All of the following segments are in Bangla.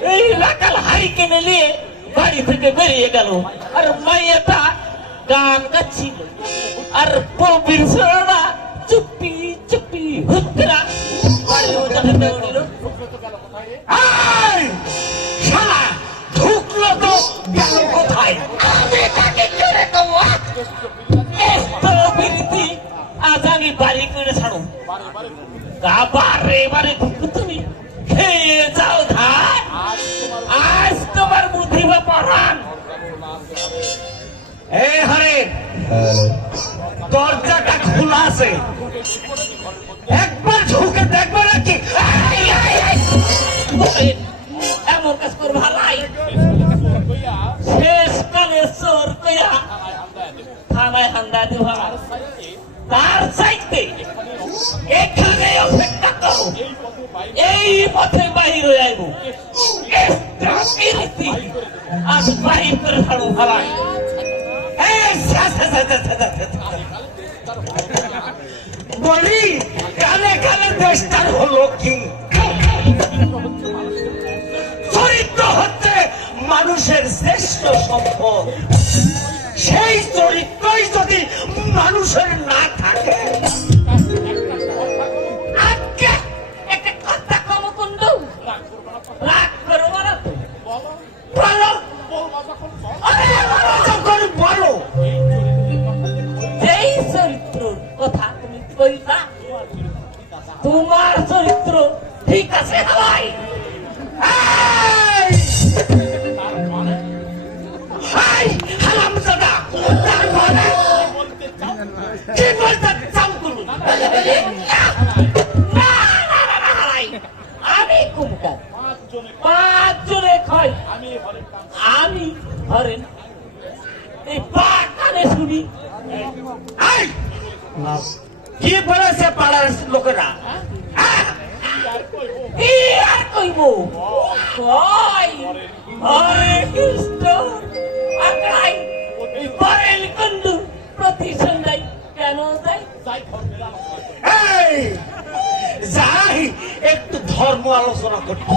শাড়ি কিনে নিয়ে বাড়ি থেকে বেরিয়ে গেল। আর মাইয়াটা গান গাচ্ছিল। আর পবির ছোড়া চুপি চুপি হুতরা বাড়ির উঠানে দৌড়িল এই! শালা ঢুকলো তো গেল কোথায়? আমি তাকে করে দেবো আজ আমি বাড়ি করে ছাড়ো আবার এবারে ঢুকো তুমি খেয়ে যাও। দরজাটা খোলা আছে। একবার ঢুকে দেখবে নাকি? এমন কাজ কর ভালাই শেষ কালে চোর কইরা থানায় হান্দা দিবা তার চাইতে এখানে অপেক্ষা করো। এই পথে বাহির হয়ে আইব। চরিত্র হচ্ছে মানুষের শ্রেষ্ঠ সম্পদ। সেই চরিত্রই যদি মানুষের না থাকে আছে হালাই! হাই হারামজাদা তার মানে কি বলতে চাও তুমি আমি কুমকার পাঁচ জনে খয় আমি হরেন এই পা কানে শুনি! কি বলেছে পাড়ার লোকেরা হ্যাঁ? কি আর কইব। কই হরে কৃষ্ণ। আকাই। বরেল কন্দু। প্রতি সন্ধ্যায় কেন যায় এই! যাই। একটু ধর্ম আলোচনা করতে।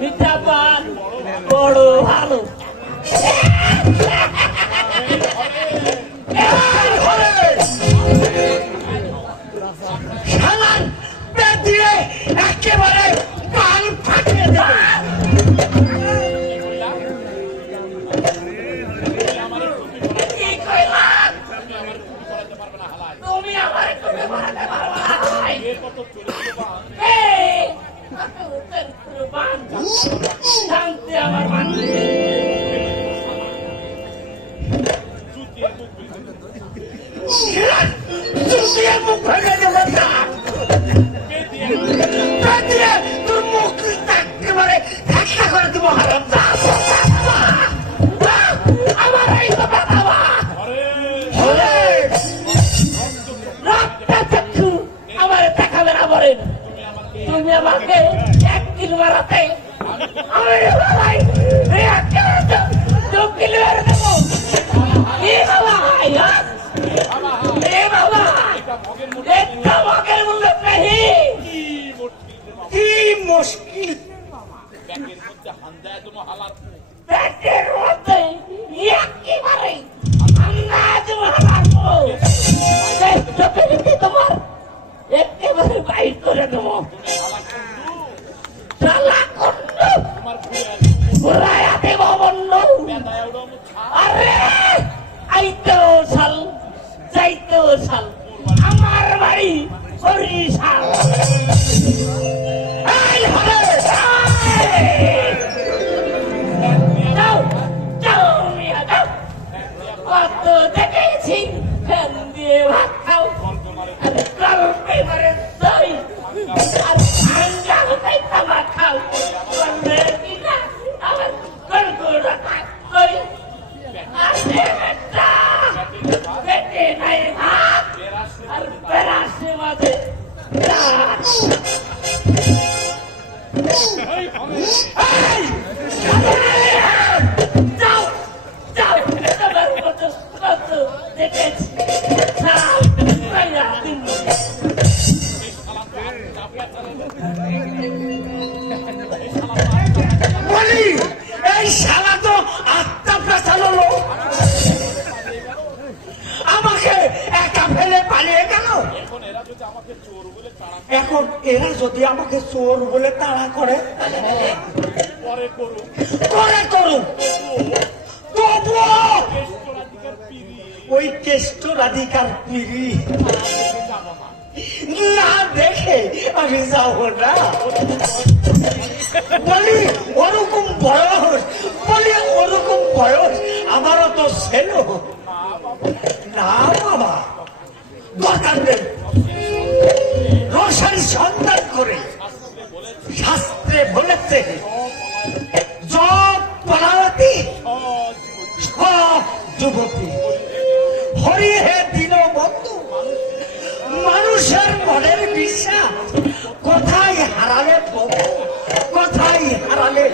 মিঠা পান বড় ভালো। শান্তি আমার মানতে চুষিয়ে মুখ ভেঙে দেবে না তোর মুখ একেবারে ধাক্কা করে দেবো হারাম আমার এই বাবা না তুমি আমাকে এক কিলো মারাতে আমি বাবাই এক কিলো দু কিলো মেরে দেবো এ বাবা হ্যাঁ? এ বাবা একটা মগের মূল্য নেই কি মুশকিল মধ্যে একেবারে আন্দাজ মারাবো শ্রেষ্ঠ তোমার একেবারে বাইর করে দেবো শালা কন্ড দেব বন্ধ আরে আইতো শাল যাইতো শাল এটাই ভাব আর পেরাসিমাতে রাস দেখেছি এখন এরা যদি আমাকে চোর বলে তাড়া করে পরে করুক। তবুও ওই কেষ্ট রাধিকার পিড়ি। না দেখে আমি যাব না। বলি ওরকম বয়স বলি ওরকম বয়স আমারও তো ছিল। না বাবা। দরকার নেই। সন্ধান করে শাস্ত্রে বলেছে যুবতী। হরি হে দিন বন্ধু মানুষের মনের বিশ্বাস কোথায় হারালে কোথায় হারালে